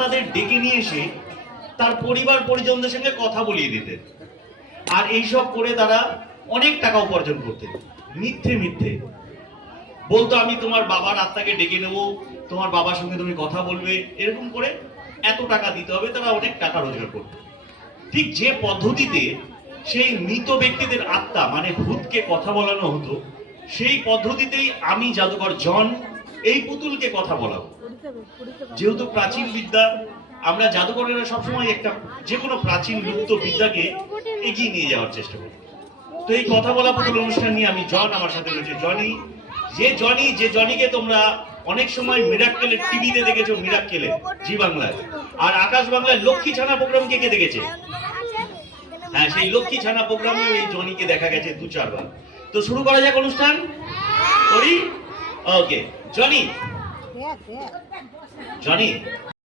তাদের ডেকে নিয়ে এসে তার পরিবার পরিজনদের সঙ্গে কথা বলিয়ে দিতেন, আর এইসব করে তারা অনেক টাকা উপার্জন করতেন। মিথ্যে মিথ্যে বলতো আমি তোমার বাবার আত্মাকে ডেকে নেবো, তোমার বাবার সঙ্গে তুমি কথা বলবে, এরকম করে এত টাকা দিতে হবে, তারা অনেক টাকা রোজগার করত। ঠিক যে পদ্ধতিতে সেই মৃত ব্যক্তিদের আত্মা মানে ভূতকে কথা বলানো হতো, সেই পদ্ধতিতেই আমি জাদুকর জন এই পুতুলকে কথা বলাবো। যেহেতু প্রাচীন বিদ্যা, আমরা জাদুকরেরা সবসময় একটা যে কোনো প্রাচীন লুপ্ত বিদ্যাকে এগিয়ে নিয়ে যাওয়ার চেষ্টা করি। তো এই কথা বলা পুতুল অনুষ্ঠান নিয়ে আমি জন, আমার সাথে রয়েছে জনি। যে জনিকে তোমরা অনেক সময় মিরাক্কেলের টিভিতে দেখেছো, মিরাক্কেলে জি বাংলায়, আর আকাশ বাংলায় লক্ষ্মী ছানা প্রোগ্রাম কে দেখেছে? হ্যাঁ, সেই লক্ষ্মী ছানা প্রোগ্রামে এই জনিকে দেখা গেছে 2-4 বার। তো শুরু করা যাক অনুষ্ঠান করি। ওকে জনি, জনি